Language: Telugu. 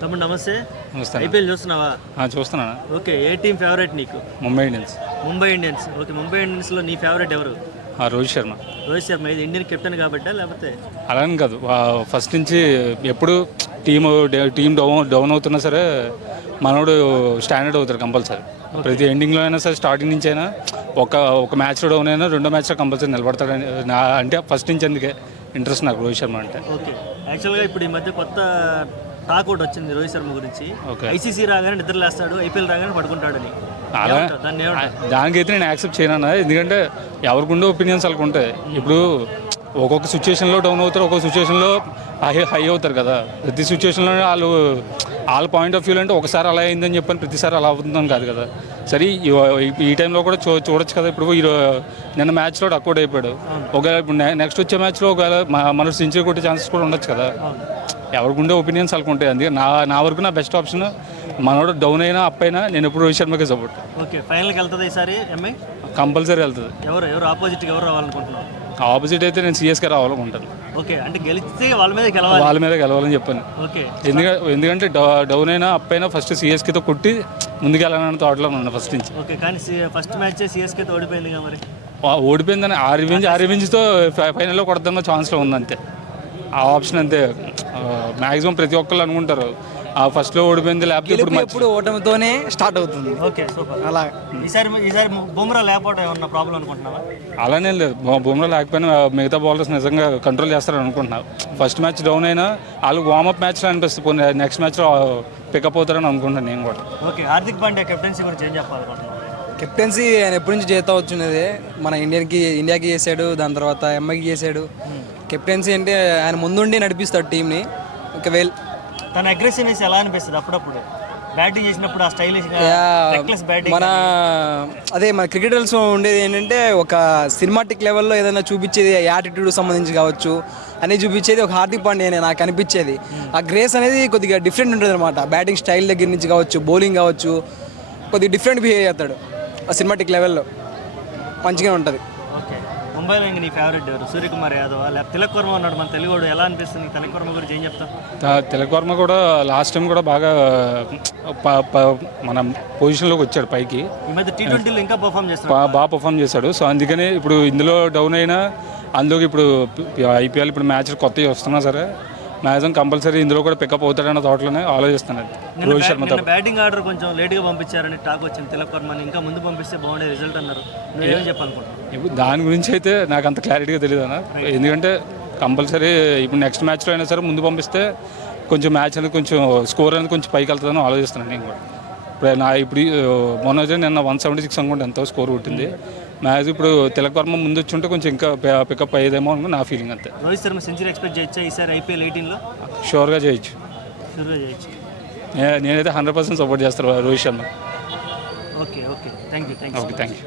తమ్ముడు నమస్తే. నమస్తే. ఐపీఎల్ చూస్తున్నావా? చూస్తున్నాను. ఓకే, ఏ టీం ఫేవరెట్ నీకు? Mumbai Indians. Mumbai Indians. Okay, Mumbai ఇండియన్స్లో నీ ఫేవరెట్ ఎవరు? రోహిత్ శర్మ. రోహిత్ శర్మ. ఇది ఇండియన్ కెప్టెన్ కాబట్టా లేకపోతే? అలానే కాదు, ఫస్ట్ నుంచి ఎప్పుడు టీం డౌన్ అవుతున్నా సరే మనోడు స్టాండర్డ్ అవుతారు కంపల్సరీ. ప్రతి ఎండింగ్లో అయినా సరే, స్టార్టింగ్ నుంచి అయినా ఒక మ్యాచ్లో డౌన్ అయినా రెండో మ్యాచ్లో కంపల్సరీ నిలబడతాడని అంటే ఫస్ట్ నుంచి అందుకే ఇంట్రెస్ట్ నాకు రోహిత్ శర్మ అంటే. ఓకే, యాక్చువల్గా ఇప్పుడు ఈ మధ్య కొత్త టాక్ ఒకటి వచ్చింది రోహిత్ శర్మ గురించి. ఐసీసీ రాగానే నిద్రలేస్తాడు, ఐపీఎల్ రాగానే పడుకుంటాడని. అలా దానికైతే నేను యాక్సెప్ట్ చేయను. ఎందుకంటే ఎవరికి ఉండే ఒపీనియన్స్ వాళ్ళకు ఉంటాయి. ఇప్పుడు ఒక్కొక్క సిచ్యువేషన్లో డౌన్ అవుతారు, ఒక్కొక్క సిచ్యువేషన్లో హై అవుతారు కదా. ప్రతి సిచ్యువేషన్లో వాళ్ళ పాయింట్ ఆఫ్ వ్యూలో అంటే ఒకసారి అలా అయిందని చెప్పని ప్రతిసారి అలా అవుతుందని కాదు కదా. సరే ఈ టైంలో కూడా చూడొచ్చు కదా. ఇప్పుడు నిన్న మ్యాచ్లో డక్అవుట్ అయిపోయాడు. ఒకవేళ ఇప్పుడు నెక్స్ట్ వచ్చే మ్యాచ్లో ఒకవేళ మన సెంచరీ కొట్టే ఛాన్సెస్ కూడా ఉండొచ్చు కదా. ఎవరికి ఉండే ఒపీనియన్స్ వాళ్ళకు ఉంటాయి. అందుకే నా వరకు నా బెస్ట్ ఆప్షన్ మనోడు డౌన్ అయినా అప్ అయినా నేను ఎప్పుడు రోహిత్ శర్మకే సపోర్ట్. ఓకే, ఫైనల్కి వెళ్తుంది ఈసారి ఎంఐ? కంపల్సరీ వెళ్తుంది. ఎవరు ఆపోజిట్గా ఎవరు రావాలనుకుంటున్నావు? ఆపోజిట్ అయితే నేను సిఎస్కే రావాలనుకుంటాను. ఓకే, అంటే గెలిస్తే వాళ్ళ మీద గెలవాలని చెప్పాను. ఓకే, ఎందుకంటే డౌన్ అయినా అప్ అయినా ఫస్ట్ సిఎస్కేతో కొట్టి ముందుకెళ్ళాలని థాట్లో ఉన్నాను ఫస్ట్ నుంచి. ఓకే, కానీ ఫస్ట్ మ్యాచ్ సిఎస్కేతో ఓడిపోయింది కదా మరి. ఓడిపోయిందని ఆ రివెంజ్తో ఫైనల్లో కొడతామో ఛాన్స్లో ఉంది అంతే. ఆ ఆప్షన్ అంతే. మ్యాక్సిమం ప్రతి ఒక్కళ్ళు అనుకుంటారు ఆ ఫస్ట్లో ఓడిపోయింది, లేకపోతే ఇప్పుడు ఓటమితోనే స్టార్ట్ అవుతుంది. Okay, super. అలా ఈసారి బుమ్రా లేకపోవడం ఏమన్నా ప్రాబ్లం అనుకుంటున్నావా? అలానే లేదు, బుమ్రా లేకపోయినా మిగతా బౌలర్స్ నిజంగా కంట్రోల్ చేస్తారని అనుకుంటున్నా. ఫస్ట్ మ్యాచ్ డౌన్ అయినా వాళ్ళు వార్మప్ మ్యాచ్లో అనిపిస్తుంది, నెక్స్ట్ మ్యాచ్లో పికప్ అవుతారని అనుకుంటున్నాను నేను కూడా. ఓకే, హార్దిక్ పాండ్యా కెప్టెన్సీ గురించి ఏం చెప్పాలనుకుంటున్నాను? కెప్టెన్సీ ఆయన ఎప్పటి నుంచి చేస్తా వచ్చినదే. మన ఇండియాకి చేశాడు, దాని తర్వాత ఎంఐకి చేశాడు. కెప్టెన్సీ అంటే ఆయన ముందుండి నడిపిస్తాడు టీంని. ఒకవేళ తన అగ్రెసివ్నెస్ ఎలా అనిపిస్తుంది అప్పుడప్పుడు బ్యాటింగ్ చేసినప్పుడు? ఆ స్టైలిష్ బ్యాటింగ్ మన క్రికెటర్స్ ఉండేది ఏంటంటే ఒక సినిమాటిక్ లెవెల్లో ఏదైనా చూపించేది, యాటిట్యూడ్ సంబంధించి కావచ్చు అని చూపించేది ఒక హార్దిక్ పాండ్యానే నాకు అనిపించేది. ఆ గ్రేస్ అనేది కొద్దిగా డిఫరెంట్ ఉంటుంది అనమాట. బ్యాటింగ్ స్టైల్ దగ్గర నుంచి కావచ్చు, బౌలింగ్ కావచ్చు, కొద్దిగా డిఫరెంట్ బిహేవ్ చేస్తాడు. ఆ సినిమాటిక్ లెవెల్లో మంచిగా ఉంటుంది. ఓకే, ముంబైలో ఇంక నీ ఫేవరెట్ ఎవరు? సూర్యకుమార్ యాదవ్ లేకపోతే తిలక్ వర్మ ఉన్నాడు మన తెలుగుడు. ఎలా అనిపిస్తుంది తిలక్ వర్మ గురించి ఏం చెప్తాం? తిలక్ వర్మ కూడా లాస్ట్ టైం కూడా బాగా మన పొజిషన్లోకి వచ్చాడు పైకి. ఈ మధ్య టీ20లో ఇంకా బాగా పర్ఫామ్ చేశాడు. సో అందుకని ఇప్పుడు ఇందులో డౌన్ అయినా అందులోకి ఇప్పుడు ఐపీఎల్ ఇప్పుడు మ్యాచ్లు కొత్తవి వస్తున్నా సరే మ్యాక్సిమం కంపల్సరీ ఇందులో కూడా పికప్ అవుతాడన్న థాట్లోనే ఆలోచిస్తున్నాను. రోహిత్ శర్మ బ్యాటింగ్ ఆర్డర్ కొంచెం లేట్గా పంపించారని టాక్ వచ్చింది. తిలక్ వర్మని ఇంకా ముందు పంపిస్తే బాగుండే రిజల్ట్ అన్నారు. ఏం చెప్పాలనుకుంటున్నాను? ఇప్పుడు దాని గురించి అయితే నాకు అంత క్లారిటీగా తెలియదు అన్న. ఎందుకంటే కంపల్సరీ ఇప్పుడు నెక్స్ట్ మ్యాచ్లో అయినా సరే ముందు పంపిస్తే కొంచెం మ్యాచ్ అనేది కొంచెం స్కోర్ అనేది కొంచెం పైకి వెళ్తుందని ఆలోచిస్తున్నాను నేను కూడా. ఇప్పుడు మొన్న నిన్న 176 అనుకుంటే ఎంతో స్కోర్ కొట్టింది మ్యాచ్. ఇప్పుడు తిలక్ వర్మ ముందు వచ్చి ఉంటే కొంచెం ఇంకా పికప్ అయ్యేదేమో అనుకుని నా ఫీలింగ్ అంతే. రోహిత్ శర్మ సెంచరీ ఎక్స్పెక్ట్ చేయొచ్చా ఈసారి ఐపీఎల్ 18లో? షూర్గా చేయొచ్చు. నేనైతే 100% సపోర్ట్ చేస్తాను Rohit Sharma. Okay, thank you. Okay, thank you.